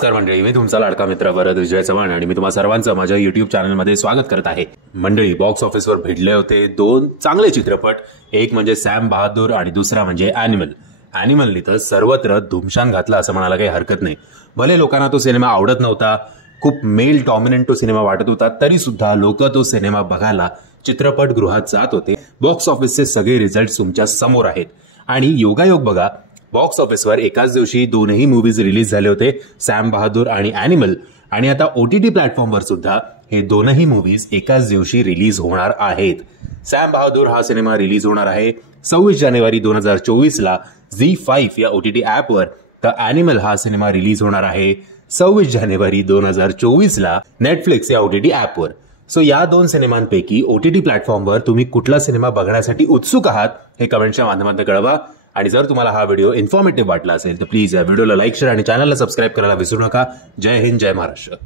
नमस्कार मंडळी, मी तुमचा लाडका मित्र वरद विजय चव्हाण आणि मी तुम्हा सर्वांचं माझ्या युट्यूब चॅनलमध्ये स्वागत करत आहे। मंडळी, बॉक्स ऑफिसवर भिडले होते दोन चांगले चित्रपट, एक म्हणजे सॅम बहादूर आणि दुसरा म्हणजे ॲनिमल। ॲनिमलनी तर सर्वत्र धुमशान घातला असं म्हणायला काही हरकत नाही। भले लोकांना तो सिनेमा आवडत नव्हता, खूप मेल डॉमिनंट तो सिनेमा वाटत होता, तरी सुद्धा लोक तो सिनेमा बघायला चित्रपटगृहात जात होते। बॉक्स ऑफिसचे सगळे रिझल्ट तुमच्या समोर आहेत आणि योगायोग बघा, बॉक्स ऑफिसवर एकाच दिवशी दोनही मूवीज रिलीज झाले होते, सॅम बहादूर आणि ॲनिमल। आणि आता OTT प्लॅटफॉर्मवर सुद्धा हे दोनही मूवीज एकाच दिवशी रिलीज होणार आहेत। सॅम बहादूर हा सिनेमा रिलीज होणार आहे 26 जानेवारी 2024 ला झी5 या OTT ॲपवर, तर ॲनिमल हा सिनेमा रिलीज होणार आहे 26 जानेवारी 2024 ला नेटफ्लिक्स या OTT ॲपवर। सो या दोन सिनेमांपैकी OTT प्लॅटफॉर्मवर तुम्ही कुठला सिनेमा बघण्यासाठी उत्सुक आहात हे कमेंटच्या माध्यमातून कळवा। आणि जर तुम्हाला हा व्हिडिओ इन्फॉर्मेटिव्ह वाटला असेल तर प्लीज या व्हिडिओला लाईक, शेअर आणि चॅनलला सबस्क्राईब करायला विसरू नका। जय हिंद, जय महाराष्ट्र।